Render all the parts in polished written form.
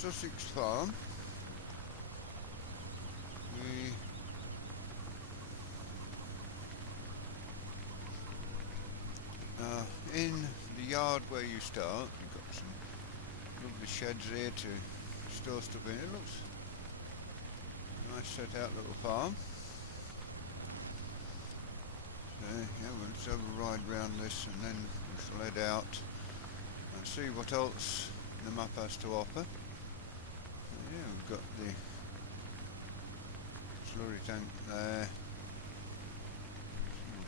Sussex farm. We in the yard where you start. You've got some lovely sheds here to store stuff in. It looks a nice set out little farm. So yeah, we'll just have a ride round this and then we shall head out and see what else the map has to offer. Yeah, we've got the slurry tank there.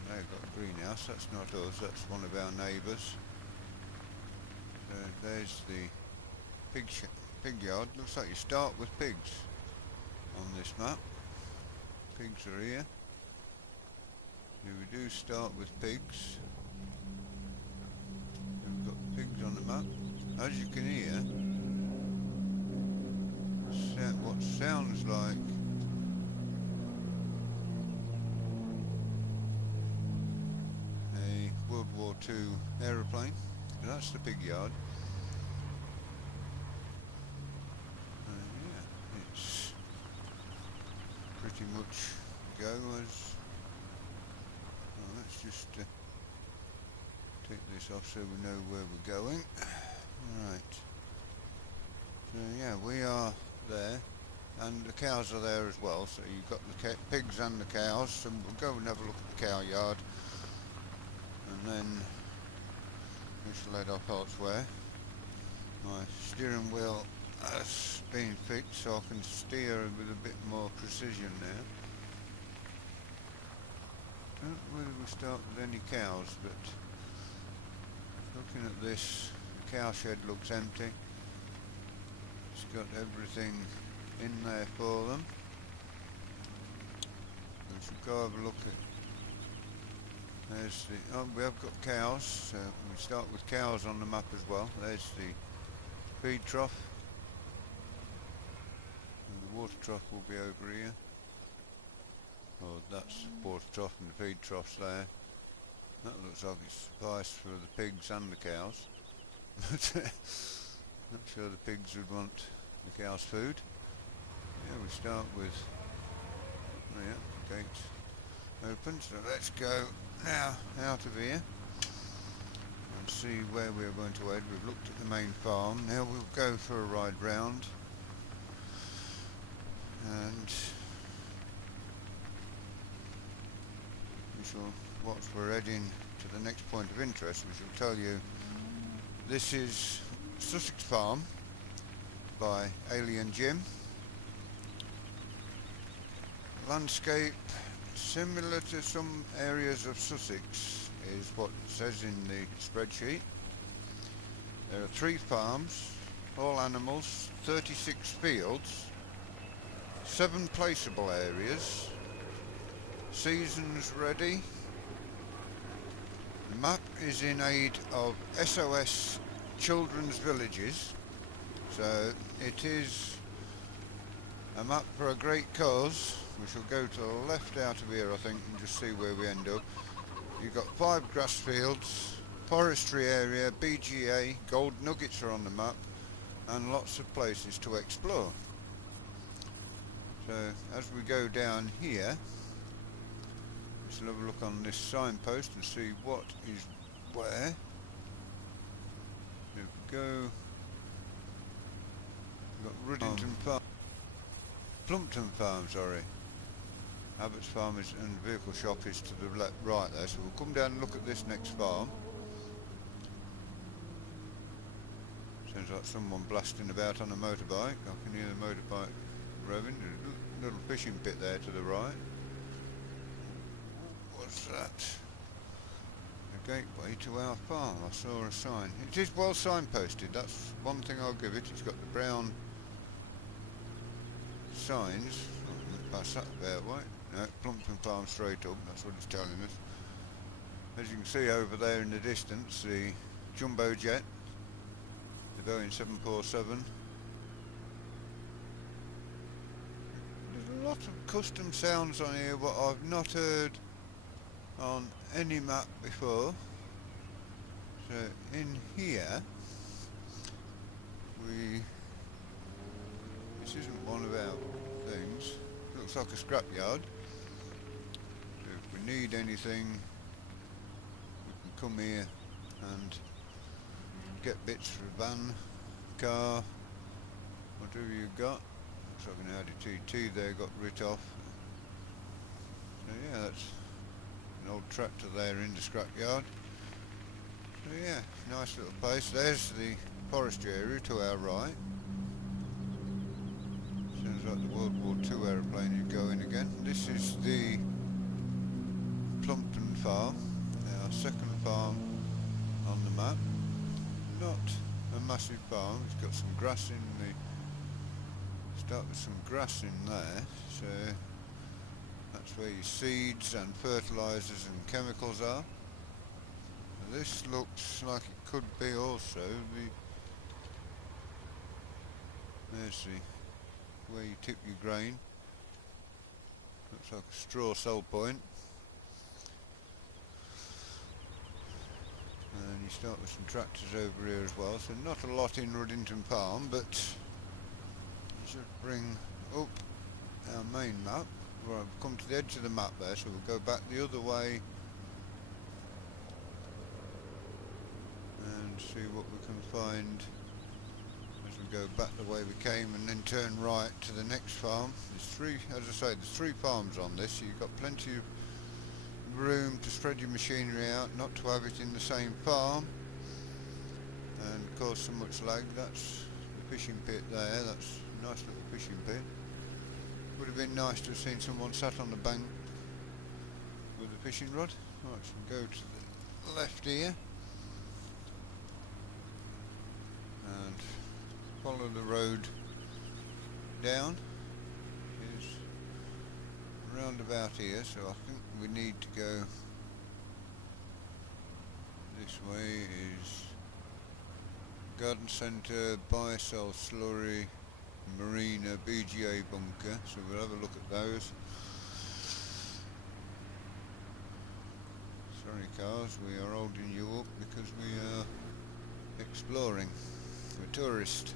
They've got a greenhouse, that's not us, that's one of our neighbours. So there's the pig yard. Looks like you start with pigs on this map. Pigs are here. Yeah, we do start with pigs. We've got pigs on the map. As you can hear, what sounds like a World War II aeroplane. That's the pig yard. Yeah, it's pretty much go as. Well, let's just take this off so we know where we're going. Right. So yeah, we are there, and the cows are there as well. So you've got the pigs and the cows. So we'll go and have a look at the cow yard, and then we shall head off elsewhere. My steering wheel has been fixed, so I can steer with a bit more precision now. Don't know whether we start with any cows, but looking at this, the cow shed looks empty. It's got everything in there for them. We should go have a look at. There's the. Oh, we have got cows. So we start with cows on the map as well. There's the feed trough, and the water trough will be over here. Oh, that's the water trough and the feed troughs there. That looks like it's sufficed for the pigs and the cows. Not sure the pigs would want the cows' food. Yeah, we start with. Oh yeah, gates open. So let's go now out of here and see where we're going to head. We've looked at the main farm. Now we'll go for a ride round and we shall, once we're heading to the next point of interest, we shall tell you this is Sussex Farm by Alien Jim. Landscape similar to some areas of Sussex is what it says in the spreadsheet. There are 3 farms, all animals, 36 fields, 7 placeable areas, seasons ready. The map is in aid of SOS Children's Villages, so it is a map for a great cause. We shall go to the left out of here, I think, and just see where we end up. You've got 5 grass fields, forestry area, BGA, gold nuggets are on the map, and lots of places to explore. So as we go down here, let's have a look on this signpost and see what is where. If we go, we've got Ruddington Farm, Plumpton Farm, sorry. Abbott's Farm is, and the vehicle shop is to the right there, so we'll come down and look at this next farm. Sounds like someone blasting about on a motorbike. I can hear the motorbike revving. There's a little fishing pit there to the right. What's that? A gateway to our farm. I saw a sign. It is well signposted, that's one thing I'll give it. It's got the brown signs. Pass that about way. No, Plumpton Farm straight up, that's what it's telling us. As you can see over there in the distance, the jumbo jet, the Boeing 747. There's a lot of custom sounds on here what I've not heard on any map before. So in here we this isn't one of our things. Looks like a scrapyard. So if we need anything, we can come here and get bits for a van, car, whatever you've got. Looks like an Audi TT there got writ off. So yeah, that's an old tractor there in the scrapyard. So yeah, nice little place. There's the forestry area to our right. Sounds like the World War II aeroplane is going again. This is the Plumpton farm, our second farm on the map. Not a massive farm, it's got some grass in the... Start with some grass in there, so that's where your seeds and fertilisers and chemicals are. This looks like it could be also the... There's the... where you tip your grain. Looks like a straw sell point. And you start with some tractors over here as well, so not a lot in Ruddington Farm, but you should bring up our main map. Well, I've come to the edge of the map there, so we'll go back the other way and see what we can find as we go back the way we came, and then turn right to the next farm. There's three, as I say, there's 3 farms on this, so you've got plenty of room to spread your machinery out, not to have it in the same farm and cause so much lag. That's the fishing pit there, that's a nice little fishing pit. Would have been nice to have seen someone sat on the bank with a fishing rod. Right, so we'll go to the left here and follow the road down. Here's round about here, so I think we need to go this way. Is garden centre, buy, sell, slurry, marina, BGA bunker, so we'll have a look at those. Sorry cars, we are holding you up because we are exploring. We're tourists.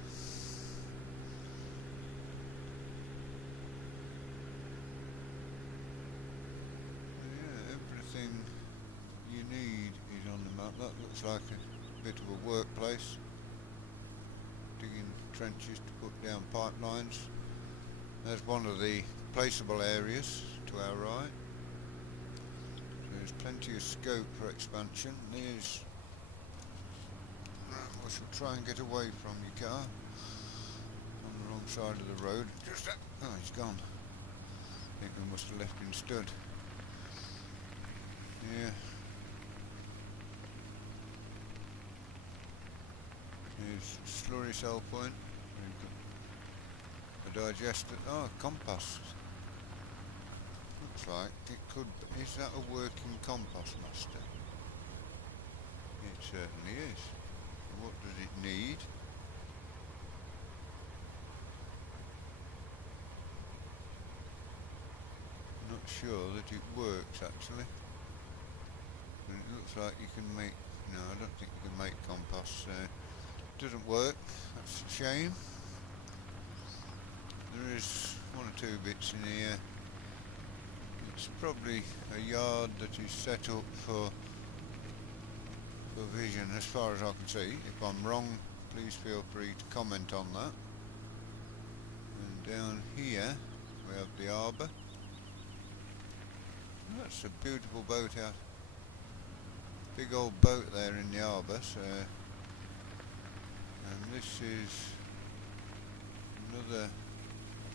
You need is on the map. That looks like a bit of a workplace, digging trenches to put down pipelines. There's one of the placeable areas to our right. There's plenty of scope for expansion. There's... we shall try and get away from your car on the wrong side of the road. Just oh, he's gone. I think we must have left him stood. Yeah. Here's slurry cell point. We've got a digester. Oh, compost. Looks like it could be. Is that a working compost master? It certainly is. What does it need? Not sure that it works actually. But it looks like you can make... No, I don't think you can make compost. Doesn't work. That's a shame. There is 1 or 2 bits in here. It's probably a yard that is set up for vision as far as I can see. If I'm wrong, please feel free to comment on that. And down here we have the harbour. That's a beautiful boat out. Big old boat there in the harbour, so... And this is another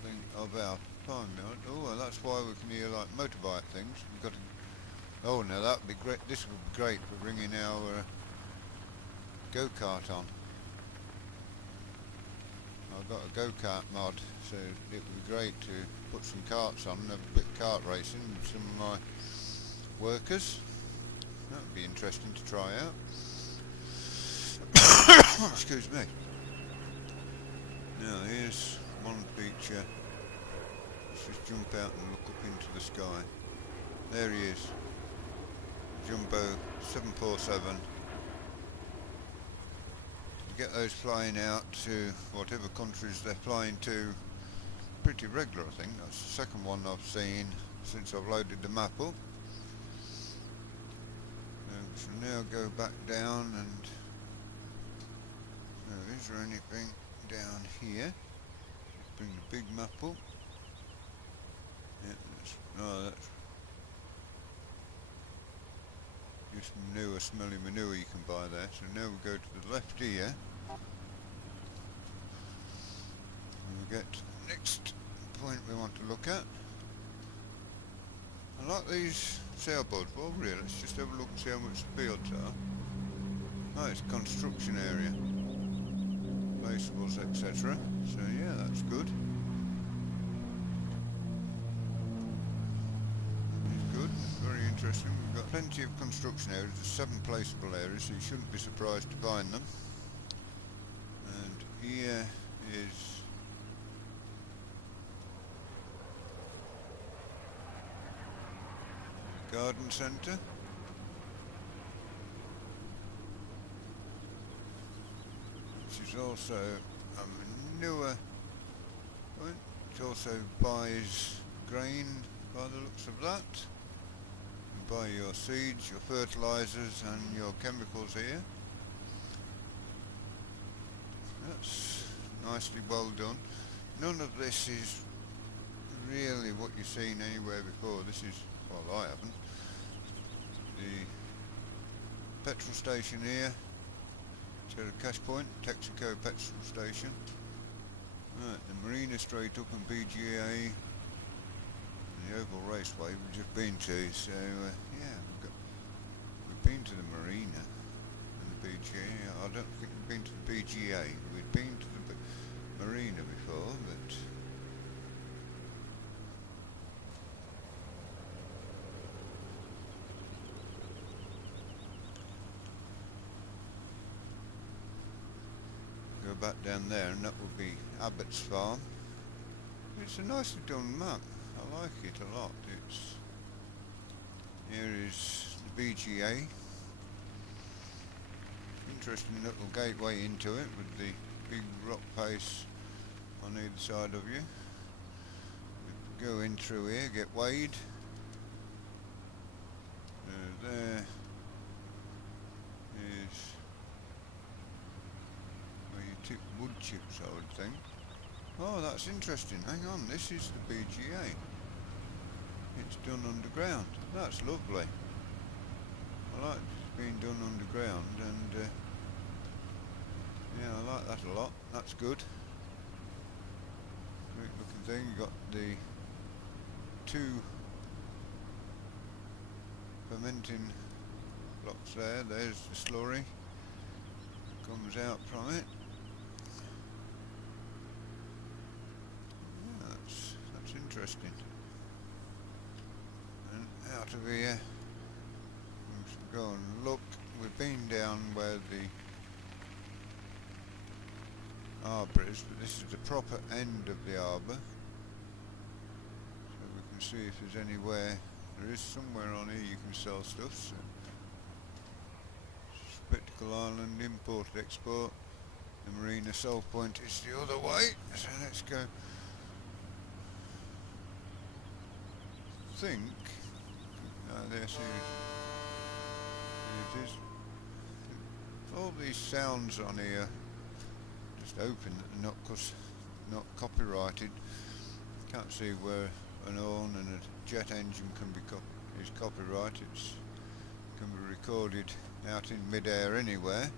thing of our time now. Oh, and that's why we can hear like motorbike things. We've got to... Oh, now that would be great. This would be great for bringing our go-kart on. I've got a go-kart mod, so it would be great to put some karts on and have a bit of kart racing with some of my workers. That would be interesting to try out. Excuse me. Now here's one feature. Let's just jump out and look up into the sky. There he is. Jumbo 747. You get those flying out to whatever countries they're flying to pretty regular, I think. That's the second one I've seen since I've loaded the map up. So now go back down and is there anything down here? Just bring the big map up. Yeah, that's just manure, smelly manure you can buy there. So now we go to the left here. And we get to the next point we want to look at. I like these sailboats, well really, let's just have a look and see how much the fields are. Oh, it's a construction area. Placeables, etc. So yeah, that's good. It's good, very interesting. We've got plenty of construction areas, there's 7 placeable areas, so you shouldn't be surprised to find them. And here is garden centre. Which is also a manure point. It also buys grain by the looks of that. You buy your seeds, your fertilisers and your chemicals here. That's nicely well done. None of this is really what you've seen anywhere before. This is, well, I haven't. The petrol station here. It's got a cash point, Texaco petrol station. Right, the marina straight up and BGA. The Oval Raceway we've just been to, so yeah, we've been to the marina and the BGA. I don't think we've been to the BGA. We've been to the marina before, but go back down there and that would be Abbott's Farm. It's a nicely done map. I like it a lot. Here is the BGA. Interesting little gateway into it with the big rock face on either side of you. Go in through here, get weighed. There is where you tip wood chips, I would think. Oh, that's interesting. Hang on, this is the BGA. It's done underground. That's lovely. I like it being done underground, and yeah, I like that a lot. That's good. Great looking thing. You got the 2 fermenting blocks there. There's the slurry. Comes out from it. Yeah, that's interesting. And out of here, we should go and look. We've been down where the harbour is, but this is the proper end of the harbour. So we can see if there's anywhere. There is somewhere on here you can sell stuff. So. Spectacle Island, import and export. The marina sell point is the other way. So let's go. Think. There, see it is. All these sounds on here just open that are not copyrighted. Can't see where an horn and a jet engine can be is copyrighted. It can be recorded out in mid-air anywhere,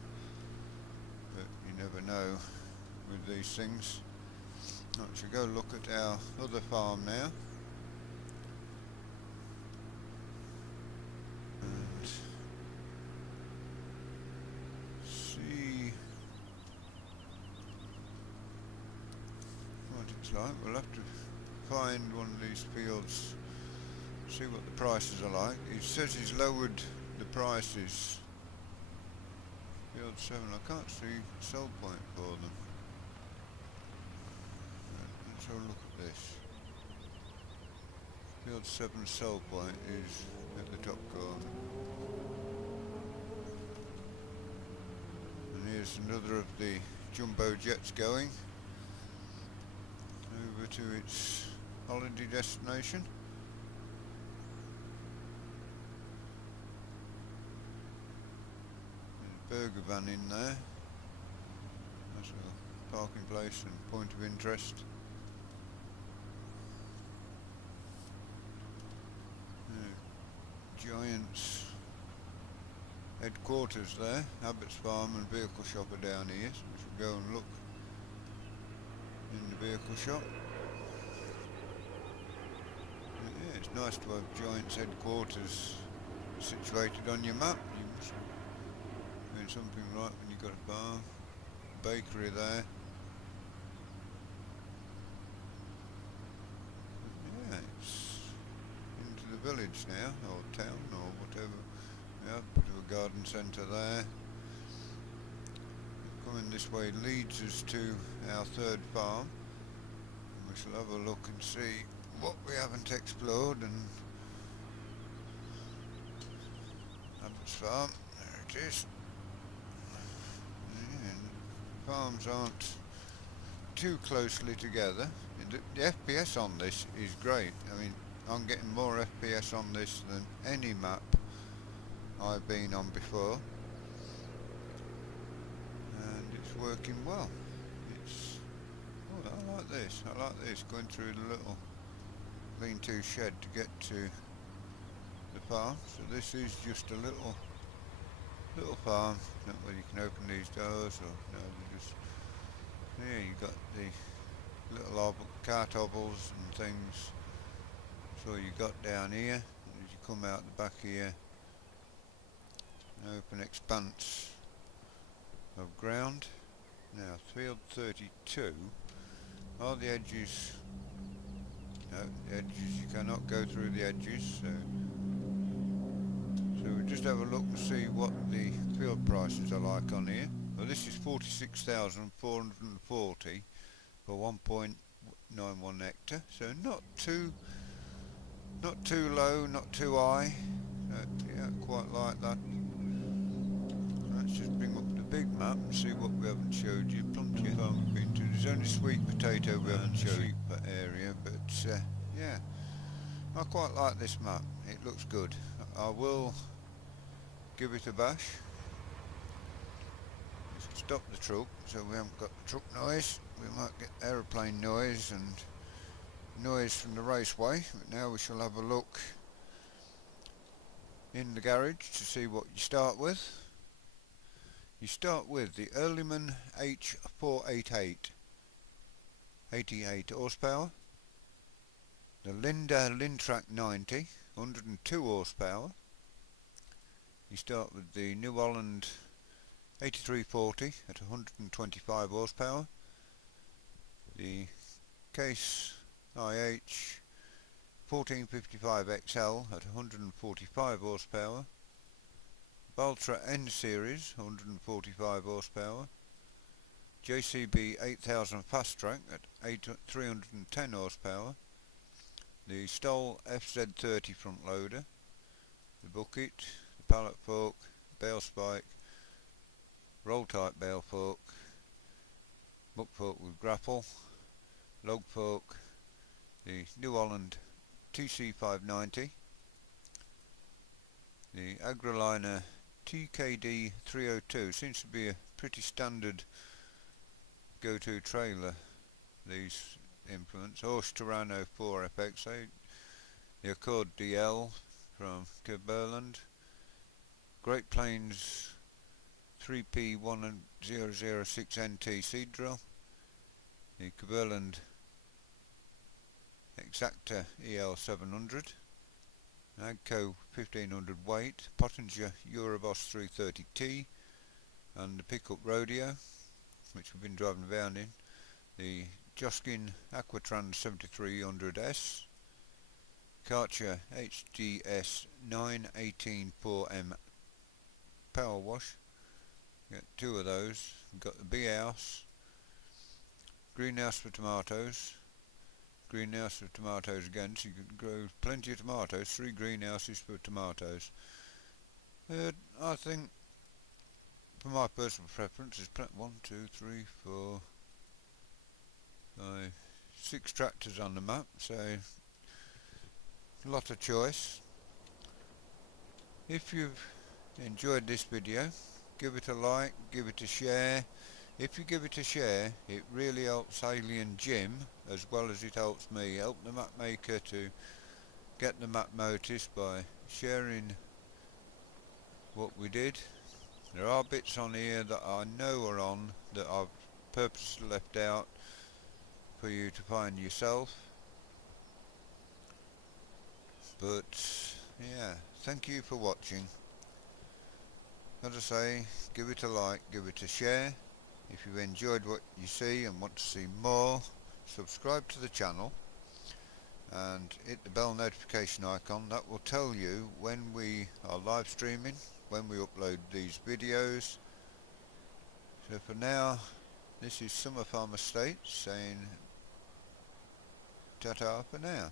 but you never know with these things. Right, so go look at our other farm now. And see what it's like. We'll have to find one of these fields, see what the prices are like. He says he's lowered the prices. Field 7, I can't see a sell point for them. Let's have a look at this. Field 7 sell point is at the top corner. And here's another of the jumbo jets going. Over over to its holiday destination. There's a burger van in there. That's a parking place and point of interest. Giants headquarters there. Abbott's Farm and vehicle shop are down here, so we should go and look in the vehicle shop. Yeah, it's nice to have Giants headquarters situated on your map. You must be doing something right when you've got a farm, bakery there. Yeah, it's into the village now, or town, or whatever. Yeah, bit of a garden centre there. Coming this way leads us to our third farm. And we shall have a look and see what we haven't explored. And Abbott's Farm, there it is. Yeah, farms aren't too closely together. The FPS on this is great. I mean, I'm getting more FPS on this than any map I've been on before, and it's working well. It's I like this. I like this, going through the little lean-to shed to get to the farm. So this is just a little farm. Not whether you can open these doors or no, they're just here. You got the little cart hobbles and things. So you got down here, and as you come out the back here, an open expanse of ground. Now field 32, are the edges, no, the edges, you cannot go through the edges, so we just have a look and see what the field prices are like on here. Well, this is 46,440 for 1.91 hectare, so not too low, not too high. Yeah, quite like that. Let's just bring up the big map and see what we haven't showed you. Plenty of farm we've been to. There's only sweet potato we haven't showed you area, but yeah, I quite like this map. It looks good. I will give it a bash. Just stop the truck so we haven't got the truck noise. We might get aeroplane noise and noise from the raceway, but now we shall have a look in the garage to see what you start with. You start with the Earlyman H488, 88 horsepower, the Linda Lintrack 90, 102 horsepower. You start with the New Holland 8340 at 125 horsepower, the Case IH 1455 XL at 145 horsepower, Valtra N Series 145 horsepower, JCB 8000 Fast Track at 310 horsepower, the Stoll FZ30 front loader, the bucket, the pallet fork, bale spike, roll type bale fork, buck fork with grapple, log fork, the New Holland TC590, the Agroliner TKD 302, seems to be a pretty standard go-to trailer, these implements. Horse Turano 4FX, the Accord DL from Cumberland, Great Plains 3P1006NT seed drill, the Cumberland Exacta EL700, Agco 1500 weight, Pottinger Euroboss 330T, and the pickup Rodeo, which we've been driving around in, the Joskin Aquatrans 7300S, Karcher HDS 918 4M power wash. Got two of those. We've got the bee house, greenhouse for tomatoes, greenhouse for tomatoes again, so you can grow plenty of tomatoes, 3 greenhouses for tomatoes. I think, for my personal preference, is 1, 2, 3, 4, 5, 6 tractors on the map, so a lot of choice. If you've enjoyed this video, give it a like, give it a share. If you give it a share, it really helps Haley and Jim as well as it helps me. Help the map maker to get the map noticed by sharing what we did. There are bits on here that I know are on that I've purposely left out for you to find yourself. But yeah, thank you for watching. As I say, give it a like, give it a share. If you've enjoyed what you see and want to see more, subscribe to the channel and hit the bell notification icon. That will tell you when we are live streaming, when we upload these videos. So for now, this is Summer Farm Estates saying ta-ta for now.